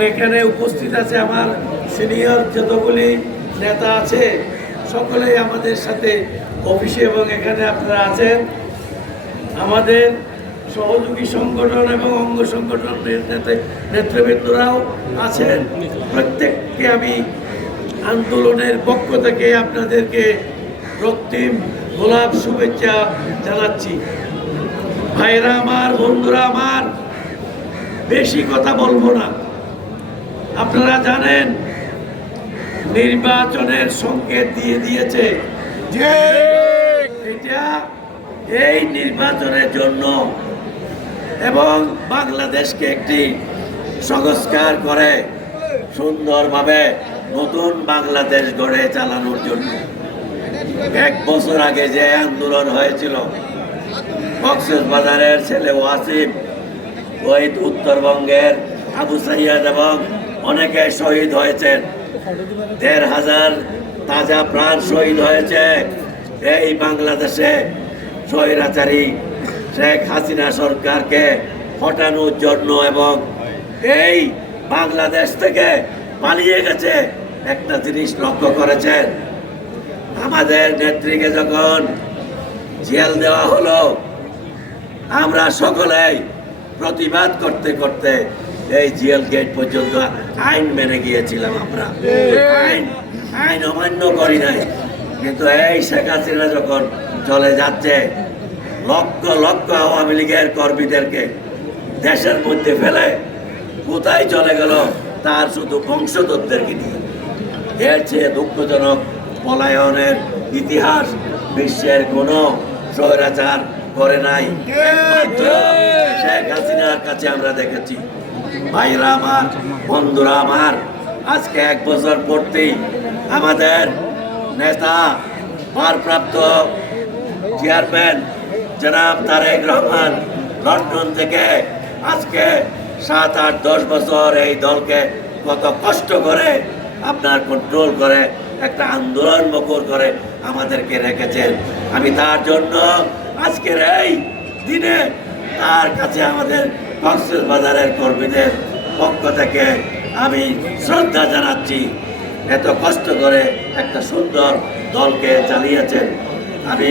এখানে উপস্থিত আছে আমার সিনিয়র যতগুলি নেতা আছে, সকলেই আমাদের সাথে অফিসে এবং এখানে আপনারা আছেন। আমাদের সহযোগী সংগঠন এবং অঙ্গ সংগঠনের নেতা- নেতৃবৃন্দরাও আছেন। প্রত্যেককে আমি আন্দোলনের পক্ষ থেকে আপনাদেরকে রক্তিম গোলাপ শুভেচ্ছা জানাচ্ছি। ভাইরা আমার, বন্ধুরা আমার, বেশি কথা বলব না। আপনারা জানেন নির্বাচনের সংকেত দিয়ে দিয়েছে। এটা এই নির্বাচনের জন্য এবং বাংলাদেশকে একটি সংস্কার করে সুন্দরভাবে নতুন বাংলাদেশ গড়ে চালানোর জন্য। এক বছর আগে যে আন্দোলন হয়েছিল কক্সেস বাজারের ছেলে ওয়াসিম ওই উত্তরবঙ্গের আবু সাইয়াদ এবং অনেকে শহীদ হয়েছেন। দেড় হাজার তাজা প্রাণ শহীদ হয়েছে। এই বাংলাদেশে স্বৈরাচারী শেখ হাসিনা সরকারকে হটানোর জন্য এবং এই বাংলাদেশ থেকে পালিয়ে গেছে একটা জিনিস লক্ষ্য করেছেন। আমাদের নেত্রীকে যখন জেল দেওয়া হলো, আমরা সকলেই প্রতিবাদ করতে করতে এই জিএল গেট পর্যন্ত আইন মেনে গিয়েছিলাম আমরা। আইন আইন অমান্য করি নাই। কিন্তু এই শেখ হাসিনা যখন চলে যাচ্ছে, লক্ষ লক্ষ আওয়ামী লীগের কর্মীদেরকে দেশের মধ্যে ফেলে কোথায় চলে গেল, তার শুধু বংশধরদেরকে নিয়ে এর চেয়ে দুঃখজনক পলায়নের ইতিহাস বিশ্বের কোনো স্বৈরাচার করে নাই। শেখ হাসিনার কাছে আমরা দেখেছি। ভাইরা আমার, বন্ধুরা আমার, আজকে এক বছর পড়তেই আমাদের নেতা, ভারপ্রাপ্ত চেয়ারম্যান জনাব তারেক রহমান লন্ডন থেকে আজকে সাত আট দশ বছর এই দলকে কত কষ্ট করে আপনার কন্ট্রোল করে, একটা আন্দোলন মকর করে আমাদেরকে রেখেছেন। আমি তার জন্য আজকের এই দিনে তার কাছে আমাদের কক্সেস বাজারের কর্মীদের পক্ষ থেকে আমি শ্রদ্ধা জানাচ্ছি। এত কষ্ট করে একটা সুন্দর দলকে চালিয়েছেন। আমি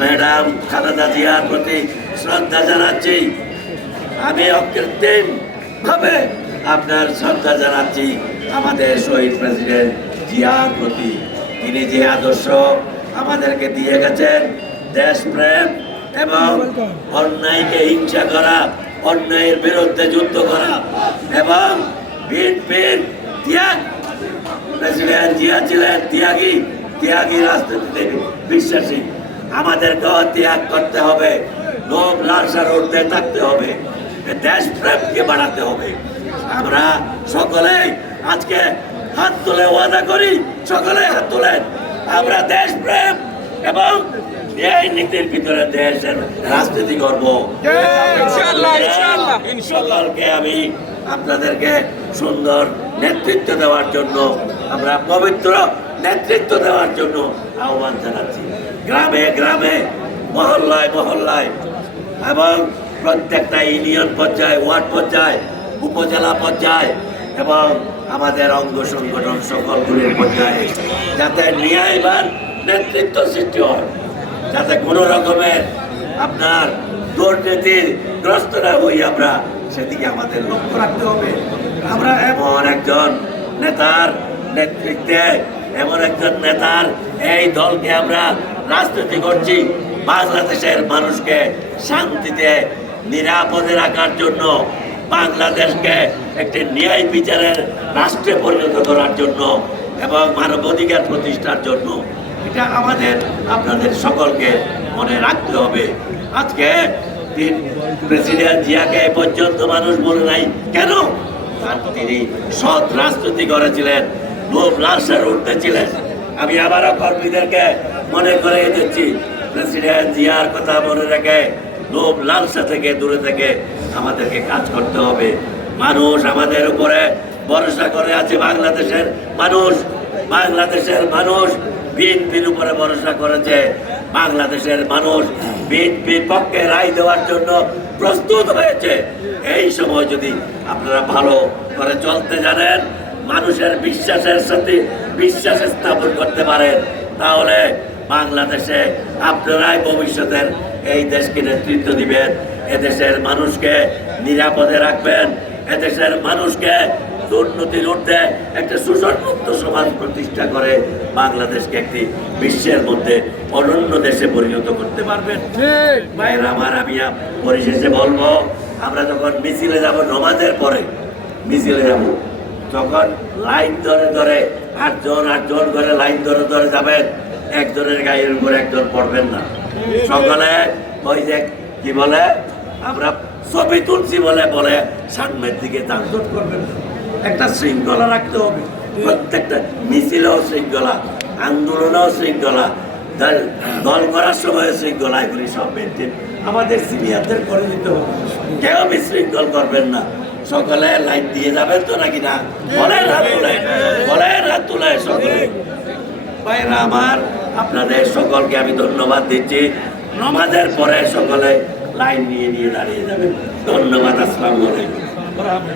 ম্যাডাম খালেদা জিয়ার প্রতি শ্রদ্ধা জানাচ্ছি। আমি অকৃত্রিম ভাবে আপনার শ্রদ্ধা জানাচ্ছি। আমাদের শহীদ প্রেসিডেন্ট জিয়ার প্রতি। তিনি যে আদর্শ আমাদেরকে দিয়ে গেছেন, দেশপ্রেম এবং অন্যায়কে হিংসা করা অন্যায়ের বিরুদ্ধে যুদ্ধ করা এবং জিয়া ছিলেন বিশ্বাসী। ত্যাগ করতে হবে। থাকতে হবে। হবে। আমরা সকলে আজকে হাত তুলে ওয়াদা করি সকলে হাত তুলেন। আমরা দেশ প্রেম এবং এই নীতির ভিতরে দেশের রাজনীতি করব। সকলকে আমি আপনাদেরকে সুন্দর নেতৃত্ব দেওয়ার জন্য আমরা পবিত্র নেতৃত্ব দেওয়ার জন্য আহ্বান জানাচ্ছি। গ্রামে গ্রামে মহল্লায় মহল্লায় এবং প্রত্যেকটা ইউনিয়ন পর্যায়ে ওয়ার্ড পর্যায়ে উপজেলা পর্যায়ে এবং আমাদের অঙ্গ সংগঠন সকলগুলির পর্যায়ে যাতে ন্যায়বান নেতৃত্ব সৃষ্টি হয়। যাতে কোনো রকমের আপনার দুর্নীতির গ্রস্ত না হই, আমরা সেদিকে আমাদের লক্ষ্য রাখতে হবে। আমরা এমন একজন নেতার নেতৃত্বে, এমন একজন নেতার এই দলকে আমরা রাজনীতি করছি। বাংলাদেশের মানুষকে শান্তিতে, নিরাপদে রাখার জন্য, বাংলাদেশকে একটি ন্যায় বিচারের রাষ্ট্রে পরিণত করার জন্য এবং মানবাধিকার প্রতিষ্ঠার জন্য এটা আমাদের, আপনাদের সকলকে মনে রাখতে হবে। আজকে তিন প্রেসিডেন্ট জিয়াকে এ পর্যন্ত মানুষ বলে নাই। কেন? তিনি সৎ রাজনীতি করেছিলেন, লোভ লালসার উঠতে ছিলেন। আমি আবারও কর্মীদেরকে মনে করে দিচ্ছি প্রেসিডেন্ট জিয়ার কথা মনে রেখে লোভ লালসা থেকে দূরে থেকে আমাদেরকে কাজ করতে হবে। মানুষ আমাদের উপরে ভরসা করে আছে, বাংলাদেশের মানুষ বাংলাদেশের মানুষ। বিএনপির উপরে ভরসা করেছে বাংলাদেশের মানুষ। বিএনপির পক্ষে রায় দেওয়ার জন্য প্রস্তুত হয়েছে। এই সময় যদি আপনারা ভালো করে চলতে জানেন, মানুষের বিশ্বাসের সাথে বিশ্বাস স্থাপন করতে পারেন, তাহলে বাংলাদেশে আপনারাই ভবিষ্যতের এই দেশকে নেতৃত্ব দিবেন। এদেশের মানুষকে নিরাপদে রাখবেন। এদেশের মানুষকে দুর্নীতির ঊর্ধ্বে একটা শোষণমুক্ত সমাজ প্রতিষ্ঠা করে বাংলাদেশকে একটি বিশ্বের মধ্যে অনন্য দেশে পরিণত করতে পারবেন ভাইরা আমার আমি পরিশেষে বলব আমরা যখন মিছিলে যাব নমাজের পরে মিছিলে যাব তখন লাইন ধরে ধরে আটজন আটজন করে লাইন ধরে ধরে যাবেন। একজনের গায়ের উপর একজন পড়বেন না। সকলে ওই যে কি বলে আমরা ছবি তুলছি বলে বলে সামনের দিকে যানজট করবেন না। একটা শৃঙ্খলা রাখতে হবে। প্রত্যেকটা মিছিলেও শৃঙ্খলা, আন্দোলনেও শৃঙ্খলা, দল- করার সময় শৃঙ্খলা, এগুলি সব মেনটেন আমাদের সিনিয়রদের করে দিতে হবে। কেউ বিশৃঙ্খল করবেন না। সকলে লাইন দিয়ে যাবেন তো নাকি না? বলেন হাত তুলে, বলেন হাত তুলে সকলে। ভাইরা আমার, আপনাদের সকলকে আমি ধন্যবাদ দিচ্ছি। নমাজের পরে সকলে লাইন নিয়ে নিয়ে দাঁড়িয়ে যাবেন। ধন্যবাদ, আসসালামু আলাইকুম।